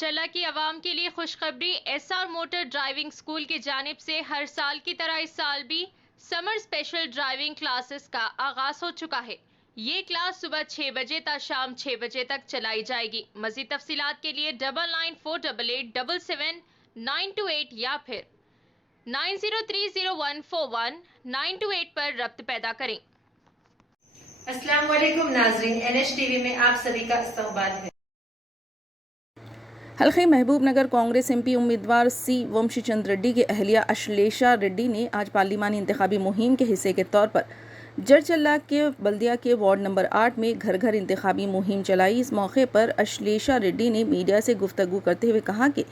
चरचला की आवाम के लिए खुशखबरी। एसआर मोटर ड्राइविंग स्कूल की जानिब से हर साल की तरह इस साल भी समर स्पेशल ड्राइविंग क्लासेस का आगाज हो चुका है। ये क्लास सुबह 6 बजे तक शाम 6 बजे तक चलाई जाएगी। मजीद तफसीलात के लिए 9948877928 या फिर 9030141928 पर रब्त पैदा करें। अस्सलाम वालेकुम नाज़रीन, NH टीवी में आप सभी का इस्तकबाल है। हल्के महबूब नगर कांग्रेस MP उम्मीदवार सी वंशी चंद रेड्डी की अहलिया अश्लेषा रेड्डी ने आज पार्लिमानी इंतखाबी मुहिम के हिस्से के तौर पर जरचल्ला के बल्दिया के वार्ड नंबर 8 में घर घर इंतखाबी मुहिम चलाई। इस मौके पर अश्लेषा रेड्डी ने मीडिया से गुफ्तगू करते हुए कहा कि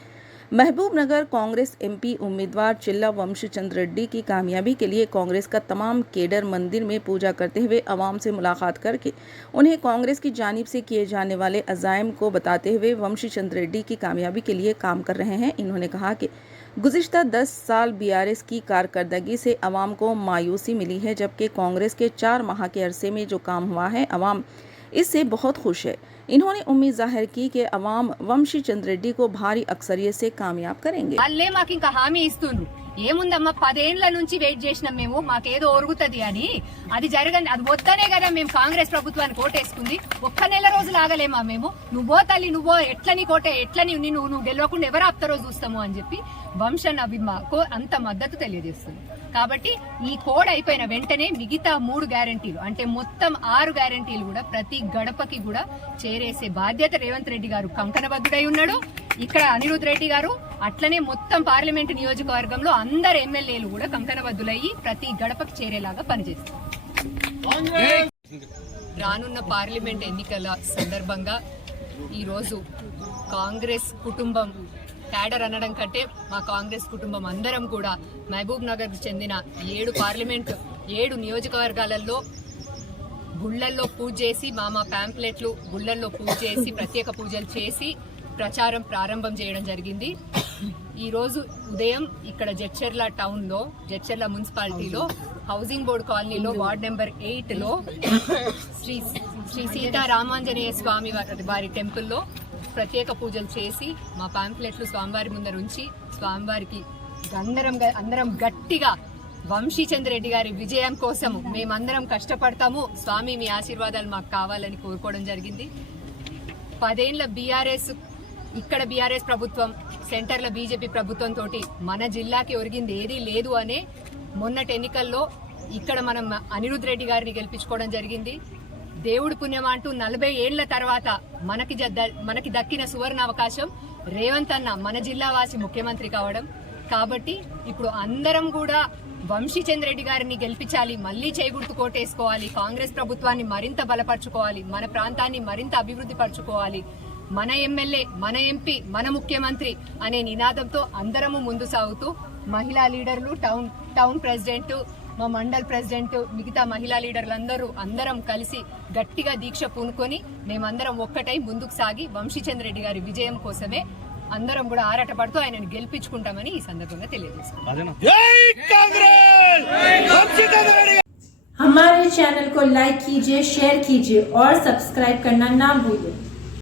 महबूब नगर कांग्रेस MP उम्मीदवार चिल्ला वंशी चंद रेड्डी की कामयाबी के लिए कांग्रेस का तमाम केडर मंदिर में पूजा करते हुए आवाम से मुलाकात करके उन्हें कांग्रेस की जानिब से किए जाने वाले अज़ाइम को बताते हुए वंशी चंद रेड्डी की कामयाबी के लिए काम कर रहे हैं। इन्होंने कहा कि गुज़िश्ता 10 साल BRS की कारकर्दगी से अवाम को मायूसी मिली है, जबकि कांग्रेस के 4 माह के अरसे में जो काम हुआ है अवाम इससे बहुत खुश है। इन्होंने उम्मीद जाहिर की कि अवाम वंशी चंद रेड्डी को भारी अक्सरियत से कामयाब करेंगे। ఏముందమ్మా 10 ఏళ్ల నుంచి వెయిట్ చేసినాం మేము, మాకేదో ఒరుగుతుంది అని. అది జరగని, అది వద్దనే కదా మేము కాంగ్రెస్ ప్రభుత్వానికి ఓటేసుకుంది. ఒక్క నెల రోజులు ఆగలేమా మేము? నువ్వో తల్లి నువ్వో, ఎట్లని కోటే, ఎట్లని నువ్వు గెలవకుండా ఎవరు ఆపుతారో చూస్తాము అని చెప్పి వంశన్ అభిమాకు అంత మద్దతు తెలియజేస్తుంది. కాబట్టి ఈ కోడ్ అయిపోయిన వెంటనే మిగతా 3 గ్యారంటీలు అంటే మొత్తం 6 గ్యారంటీలు కూడా ప్రతి గడపకి కూడా చేరేసే బాధ్యత రేవంత్ రెడ్డి గారు కంకణబద్ధుడై ఉన్నాడు. ఇక్కడ అనిరుద్ రెడ్డి గారు అట్లనే మొత్తం పార్లమెంట్ నియోజకవర్గంలో అందరు ఎమ్మెల్యేలు కూడా కంకణబద్ధులయ్యి ప్రతి గడపకి చేరేలాగా పనిచేస్తారు. రానున్న పార్లమెంట్ ఎన్నికల సందర్భంగా ఈరోజు కాంగ్రెస్ కుటుంబం క్యాడర్ అనడం కంటే మా కాంగ్రెస్ కుటుంబం అందరం కూడా మహబూబ్ నగర్ కు చెందిన 7 నియోజకవర్గాలలో గుళ్ళల్లో పూజ చేసి మా ప్యాంప్లెట్లు గుళ్ళల్లో పూజ చేసి ప్రత్యేక పూజలు చేసి ప్రచారం ప్రారంభం చేయడం జరిగింది. ఈ రోజు ఉదయం ఇక్కడ జడ్చర్ల టౌన్ లో, జడ్చర్ల మున్సిపాలిటీలో హౌసింగ్ బోర్డు కాలనీలో వార్డ్ నెంబర్ 8 లో శ్రీ సీతారామాంజనేయ స్వామి వారి టెంపుల్లో ప్రత్యేక పూజలు చేసి మా పాంప్లెట్లు స్వామివారి ముందర ఉంచి స్వామివారికి అందరం గట్టిగా వంశీ చంద్ర రెడ్డి గారి విజయం కోసం మేమందరం కష్టపడతాము, స్వామి మీ ఆశీర్వాదాలు మాకు కావాలని కోరుకోవడం జరిగింది. 10 ఏళ్ల BRS, ఇక్కడ BRS ప్రభుత్వం, సెంటర్ల BJP ప్రభుత్వం తోటి మన జిల్లాకి ఒరిగింది ఏదీ లేదు అనే మొన్నటి ఎన్నికల్లో ఇక్కడ మనం అనిరుద్ రెడ్డి గారిని గెలిపించుకోవడం జరిగింది. దేవుడి పుణ్యం అంటూ 40 ఏళ్ల తర్వాత మనకి దక్కిన సువర్ణ అవకాశం రేవంత్ అన్న మన జిల్లా వాసి ముఖ్యమంత్రి కావడం. కాబట్టి ఇప్పుడు అందరం కూడా వంశీ చంద్ర రెడ్డి గారిని గెలిపించాలి, మళ్లీ చేగుర్తు కోటేసుకోవాలి, కాంగ్రెస్ ప్రభుత్వాన్ని మరింత బలపరచుకోవాలి, మన ప్రాంతాన్ని మరింత అభివృద్ధి పరచుకోవాలి, మన ఎమ్మెల్యే, మన MP, మన ముఖ్యమంత్రి అనే నినాదంతో అందరము ముందు సాగుతూ మహిళా లీడర్లు, టౌన్ ప్రెసిడెంట్, మా మండల్ ప్రెసిడెంట్, మిగతా మహిళా లీడర్లందరూ అందరం కలిసి గట్టిగా దీక్ష పూనుకొని మేమందరం ఒక్కటై ముందుకు సాగి వంశీ చంద్ర రెడ్డి గారి విజయం కోసమే అందరం కూడా ఆరాటపడుతూ ఆయనను గెలిపించుకుంటామని ఈ సందర్భంగా తెలియజేస్తున్నాం. हमारे चैनल को लाइक कीजिए, शेयर कीजिए और सब्सक्राइब करना ना भूलिए।